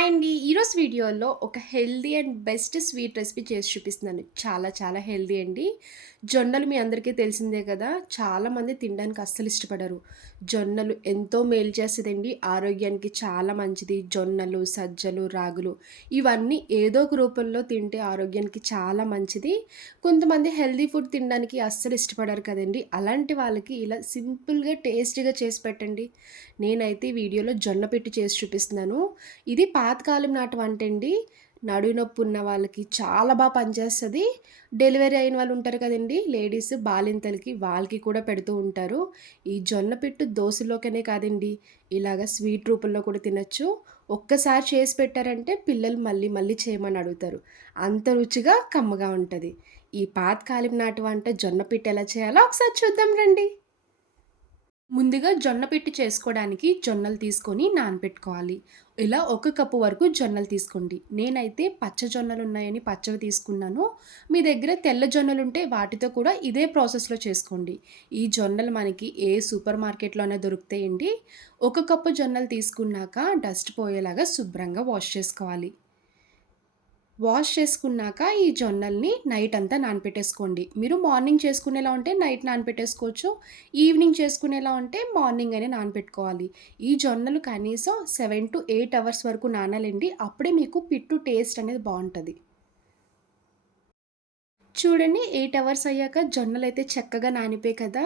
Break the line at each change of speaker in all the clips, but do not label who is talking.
Hi అండి. ఈరోజు వీడియోలో ఒక healthy and best sweet recipe చేసి చూపిస్తున్నాను. చాలా చాలా హెల్దీ అండి. జొన్నలు మీ అందరికీ తెలిసిందే కదా! చాలామంది తినడానికి అస్సలు ఇష్టపడరు. జొన్నలు ఎంతో మేలు చేస్తుందండి ఆరోగ్యానికి చాలా మంచిది. జొన్నలు, సజ్జలు, రాగులు ఇవన్నీ ఏదో ఒక రూపంలో తింటే ఆరోగ్యానికి చాలా మంచిది. కొంతమంది హెల్దీ ఫుడ్ తినడానికి అస్సలు ఇష్టపడరు కదండీ! అలాంటి వాళ్ళకి ఇలా సింపుల్‌గా, టేస్టీగా చేసి పెట్టండి. నేనైతే వీడియోలో జొన్న పెట్టి చేసి చూపిస్తున్నాను. ఇది పాతకాలం నాటి వంట అండి నడునొప్పి ఉన్న వాళ్ళకి చాలా బాగా పనిచేస్తుంది డెలివరీ అయిన వాళ్ళు ఉంటారు కదండి లేడీస్ బాలింతలకి వాళ్ళకి కూడా పెడుతూ ఉంటారు. ఈ జొన్న పిట్టు దోశలోకనే కాదండి. ఇలాగ స్వీట్ రూపంలో కూడా తినచ్చు ఒక్కసారి చేసి పెట్టారంటే పిల్లలు మళ్ళీ మళ్ళీ చేయమని అడుగుతారు. అంత రుచిగా, కమ్మగా ఉంటుంది ఈ పాతకాలం నాటి వంట జొన్న పిట్టు ఎలా చేయాలో ఒకసారి చూద్దాం రండి. ముందుగా జొన్న పెట్టి చేసుకోవడానికి జొన్నలు తీసుకొని నానబెట్టుకోవాలి. ఇలా ఒక కప్పు వరకు జొన్నలు తీసుకోండి. నేనైతే పచ్చ జొన్నలు ఉన్నాయని పచ్చవి తీసుకున్నాను. మీ దగ్గర తెల్ల జొన్నలు ఉంటే వాటితో కూడా ఇదే ప్రాసెస్‌లో చేసుకోండి. ఈ జొన్నలు మనకి ఏ సూపర్ మార్కెట్‌లోనే దొరుకుతాయండి. ఒక కప్పు జొన్నలు తీసుకున్నాక డస్ట్ పోయేలాగా శుభ్రంగా వాష్ చేసుకోవాలి. వాష్ చేసుకున్నాక ఈ జొన్నల్ని నైట్ అంతా నానపెట్టేసుకోండి. మీరు మార్నింగ్ చేసుకునేలా ఉంటే నైట్ నానపెట్టేసుకోవచ్చు. ఈవినింగ్ చేసుకునేలా ఉంటే మార్నింగ్ అయినా నానపెట్టుకోవాలి. ఈ జొన్నలు కనీసం 7-8 అవర్స్ వరకు నానాలండి. అప్పుడే మీకు పిట్టు టేస్ట్ అనేది బాగుంటుంది చూడండి ఎయిట్ అవర్స్ అయ్యాక జొన్నలు అయితే చక్కగా నానిపోయి కదా!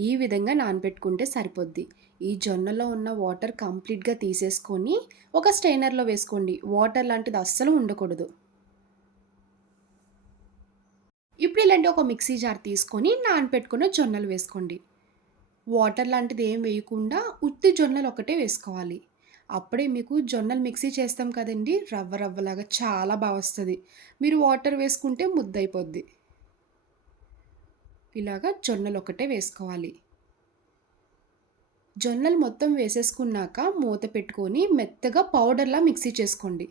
ఈ విధంగా నానబెట్టుకుంటే సరిపోద్ది. ఈ జొన్నలో ఉన్న వాటర్ కంప్లీట్‌గా తీసేసుకొని ఒక స్ట్రెయినర్‌లో వేసుకోండి. వాటర్ లాంటిది అస్సలు ఉండకూడదు. ఇప్పుడు ఇలాంటి ఒక మిక్సీ జార్ తీసుకొని నానపెట్టుకున్న జొన్నలు వేసుకోండి. వాటర్ లాంటిది ఏం వేయకుండా ఉత్తి జొన్నలు ఒకటే వేసుకోవాలి. అప్పుడే మీకు జొన్నలు మిక్సీ చేస్తాం కదండీ! రవ్వ రవ్వలాగా చాలా బాగా వస్తుంది మీరు వాటర్ వేసుకుంటే ముద్దయిపోద్ది. ఇలాగ జొన్నలు ఒకటే వేసుకోవాలి. జొన్నలు మొత్తం వేసేసుకున్నాక మూత పెట్టుకొని మెత్తగా పౌడర్‌లా మిక్సీ చేసుకోండి.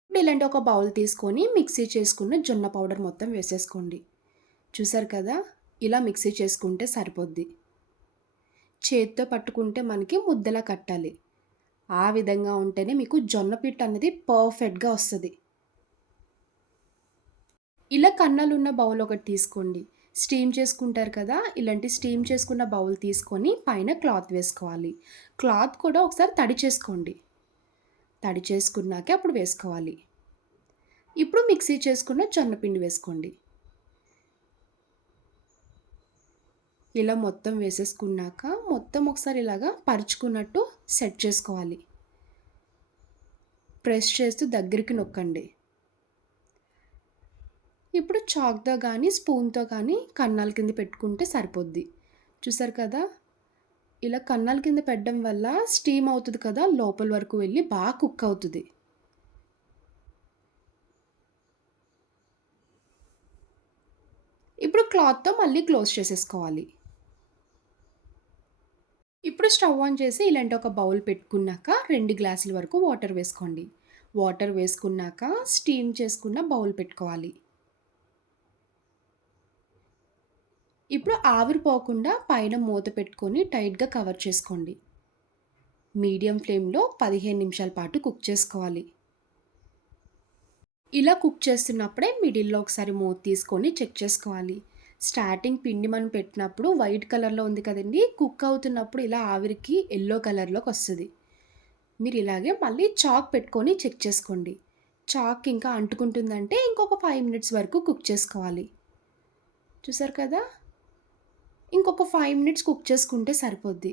ఇప్పుడు ఇలాంటి ఒక బౌల్ తీసుకొని మిక్సీ చేసుకున్న జొన్న పౌడర్ మొత్తం వేసేసుకోండి. చూసారు కదా! ఇలా మిక్సీ చేసుకుంటే సరిపోద్ది. చేత్తో పట్టుకుంటే మనకి ముద్దలా కట్టాలి. ఆ విధంగా ఉంటేనే మీకు జొన్న పిట్ట అనేది పర్ఫెక్ట్‌గా వస్తుంది ఇలా కన్నాలున్న బౌల్ ఒకటి తీసుకోండి. స్టీమ్ చేసుకుంటారు కదా! ఇలాంటి స్టీమ్ చేసుకున్న బౌల్ తీసుకొని పైన క్లాత్ వేసుకోవాలి. క్లాత్ కూడా ఒకసారి తడి చేసుకోండి. తడి చేసుకున్నాకే అప్పుడు వేసుకోవాలి. ఇప్పుడు మిక్సీ చేసుకున్న జొన్నపిండి వేసుకోండి. ఇలా మొత్తం వేసేసుకున్నాక మొత్తం ఒకసారి ఇలాగా పరుచుకున్నట్టు సెట్ చేసుకోవాలి. ప్రెస్ చేస్తూ దగ్గరికి నొక్కండి. ఇప్పుడు చాక్‌తో కానీ స్పూన్‌తో కానీ కన్నాల కింద పెట్టుకుంటే సరిపోద్ది. చూసారు కదా! ఇలా కన్నాల కింద పెట్టడం వల్ల స్టీమ్ అవుతుంది కదా! లోపల వరకు వెళ్ళి బాగా కుక్ అవుతుంది ఇప్పుడు క్లాత్‌తో మళ్ళీ క్లోజ్ చేసేసుకోవాలి. ఇప్పుడు స్టవ్ ఆన్ చేసి ఇలాంటి ఒక బౌల్ పెట్టుకున్నాక రెండు గ్లాసుల వరకు వాటర్ వేసుకోండి. వాటర్ వేసుకున్నాక స్టీమ్ చేసుకున్న బౌల్ పెట్టుకోవాలి. ఇప్పుడు ఆవిరి పోకుండా పైన మూత పెట్టుకొని టైట్‌గా కవర్ చేసుకోండి. మీడియం ఫ్లేమ్‌లో 15 నిమిషాల పాటు కుక్ చేసుకోవాలి. ఇలా కుక్ చేస్తున్నప్పుడే మిడిల్‌లో ఒకసారి మూత తీసుకొని చెక్ చేసుకోవాలి. స్టార్టింగ్ పిండి మనం పెట్టినప్పుడు వైట్ కలర్‌లో ఉంది కదండీ! కుక్ అవుతున్నప్పుడు ఇలా ఆవిరికి ఎల్లో కలర్‌లోకి వస్తుంది మీరు ఇలాగే మళ్ళీ చాక్ పెట్టుకొని చెక్ చేసుకోండి. చాక్ ఇంకా అంటుకుంటుందంటే ఇంకొక ఫైవ్ మినిట్స్ వరకు కుక్ చేసుకోవాలి. చూసారు కదా! ఇంకొక ఫైవ్ మినిట్స్ కుక్ చేసుకుంటే సరిపోద్ది.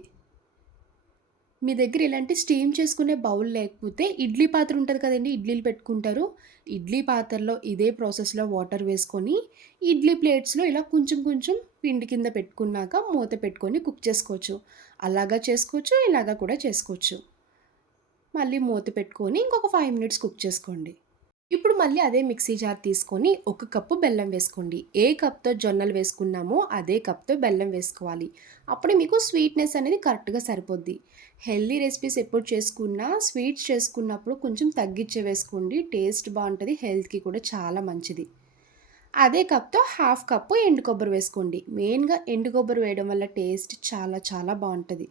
మీ దగ్గర ఇలాంటి స్టీమ్ చేసుకునే బౌల్ లేకపోతే ఇడ్లీ పాత్ర ఉంటుంది కదండి ఇడ్లీలు పెట్టుకుంటారు. ఇడ్లీ పాత్రలో ఇదే ప్రాసెస్‌లో వాటర్ వేసుకొని ఇడ్లీ ప్లేట్స్‌లో ఇలా కొంచెం కొంచెం పిండి కింద పెట్టుకున్నాక మూత పెట్టుకొని కుక్ చేసుకోవచ్చు. అలాగా చేసుకోవచ్చు. ఇలాగా కూడా చేసుకోవచ్చు. మళ్ళీ మూత పెట్టుకొని ఇంకొక ఫైవ్ మినిట్స్ కుక్ చేసుకోండి. ఇప్పుడు మళ్ళీ అదే మిక్సీ జార్ తీసుకొని ఒక కప్పు బెల్లం వేసుకోండి. ఏ కప్‌తో జొన్నలు వేసుకున్నామో అదే కప్‌తో బెల్లం వేసుకోవాలి. అప్పుడే మీకు స్వీట్‌నెస్ అనేది కరెక్ట్‌గా సరిపోద్ది. హెల్దీ రెసిపీస్ ఎప్పుడు చేసుకున్నా స్వీట్స్ చేసుకున్నప్పుడు కొంచెం తగ్గించే వేసుకోండి. టేస్ట్ బాగుంటుంది హెల్త్‌కి కూడా చాలా మంచిది. అదే కప్‌తో హాఫ్ కప్పు ఎండు కొబ్బరి వేసుకోండి. మెయిన్‌గా ఎండు కొబ్బరి వేయడం వల్ల టేస్ట్ చాలా చాలా బాగుంటుంది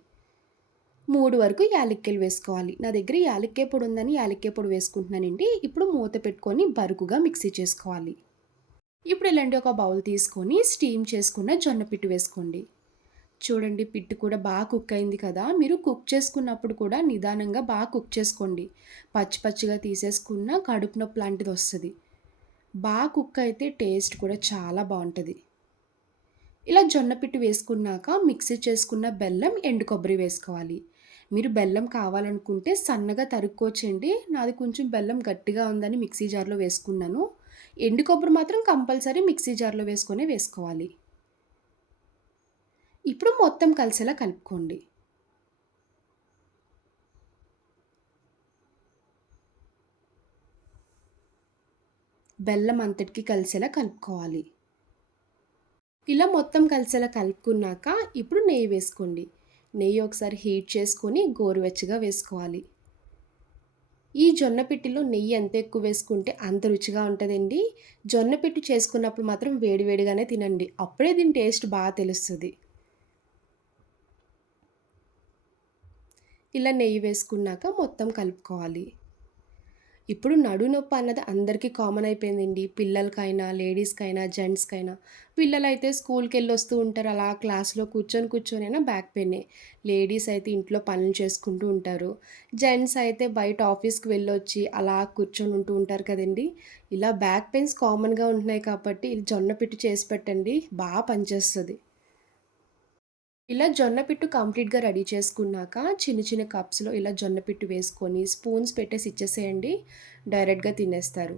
మూడు వరకు యాలక్కాయలు వేసుకోవాలి. నా దగ్గర యాలక్కాయ పొడి ఉందని యాలక్కాయ పొడి వేసుకుంటున్నానండి. ఇప్పుడు మూత పెట్టుకొని బరుకుగా మిక్సీ చేసుకోవాలి. ఇప్పుడు ఇలాంటి ఒక బౌల్ తీసుకొని స్టీమ్ చేసుకున్న జొన్న పిట్టు వేసుకోండి. చూడండి పిట్టు కూడా బాగా కుక్ అయింది కదా! మీరు కుక్ చేసుకున్నప్పుడు కూడా నిదానంగా బాగా కుక్ చేసుకోండి. పచ్చి పచ్చిగా తీసేసుకున్న కడుపు నొప్పి లాంటిది వస్తుంది బాగా కుక్ అయితే టేస్ట్ కూడా చాలా బాగుంటుంది ఇలా జొన్న పిట్టు వేసుకున్నాక మిక్సీ చేసుకున్న బెల్లం, ఎండు కొబ్బరి వేసుకోవాలి. మీరు బెల్లం కావాలనుకుంటే సన్నగా తరుక్కోవచ్చండి. నాది కొంచెం బెల్లం గట్టిగా ఉందని మిక్సీ జార్‌లో వేసుకున్నాను. ఎండు కొబ్బరి మాత్రం కంపల్సరీ మిక్సీ జార్‌లో వేసుకొని వేసుకోవాలి. ఇప్పుడు మొత్తం కలిసేలా కలుపుకోండి. బెల్లం అంతటికి కలిసేలా కలుపుకోవాలి. ఇలా మొత్తం కలిసేలా కలుపుకున్నాక ఇప్పుడు నెయ్యి వేసుకోండి. నెయ్యి ఒకసారి హీట్ చేసుకొని గోరువెచ్చగా వేసుకోవాలి. ఈ జొన్న పిట్టిలో నెయ్యి ఎంత ఎక్కువ వేసుకుంటే అంత రుచిగా ఉంటుందండి జొన్న పిట్టి చేసుకున్నప్పుడు మాత్రం వేడివేడిగానే తినండి. అప్పుడే దీని టేస్ట్ బాగా తెలుస్తుంది ఇలా నెయ్యి వేసుకున్నాక మొత్తం కలుపుకోవాలి. ఇప్పుడు నడునొప్పి అన్నది అందరికీ కామన్ అయిపోయిందండి. పిల్లలకైనా, లేడీస్‌కైనా, జెంట్స్‌కైనా. పిల్లలైతే వస్తూ ఉంటారు. అలా క్లాస్‌లో కూర్చొని కూర్చొనైనా బ్యాక్ పెయినే. లేడీస్ అయితే ఇంట్లో పనులు చేసుకుంటూ ఉంటారు. జెంట్స్ అయితే బయట ఆఫీస్‌కి వెళ్ళొచ్చి అలా కూర్చొని ఉంటూ ఉంటారు కదండీ! ఇలా బ్యాక్ పెయిన్స్ కామన్‌గా ఉంటున్నాయి కాబట్టి ఇది జొన్న పిట్టు చేసి పెట్టండి. బాగా పనిచేస్తుంది ఇలా జొన్న పిట్టు కంప్లీట్‌గా రెడీ చేసుకున్నాక చిన్న చిన్న కప్స్‌లో ఇలా జొన్న పిట్టు వేసుకొని స్పూన్స్ పెట్టేసి ఇచ్చేసేయండి. డైరెక్ట్‌గా తినేస్తారు.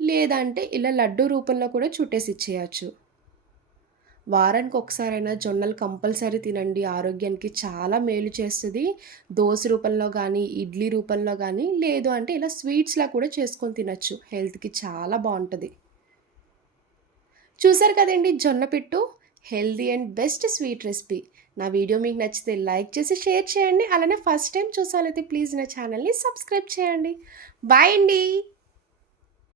లేదంటే ఇలా లడ్డూ రూపంలో కూడా చుట్టేసి ఇచ్చేయొచ్చు. వారానికి ఒకసారైనా జొన్నలు కంపల్సరీ తినండి. ఆరోగ్యానికి చాలా మేలు చేస్తుంది దోశ రూపంలో కానీ ఇడ్లీ రూపంలో కానీ లేదు అంటే ఇలా స్వీట్స్‌లా కూడా చేసుకొని తినచ్చు హెల్త్‌కి చాలా బాగుంటుంది చూసారు కదండీ జొన్న పిట్టు. Healthy and best sweet recipe. నా వీడియో మీకు నచ్చితే లైక్ చేసి షేర్ చేయండి. అలానే ఫస్ట్ టైం చూసాలైతే ప్లీజ్ నా ఛానల్‌ని సబ్స్క్రైబ్ చేయండి. బాయ్ అండి.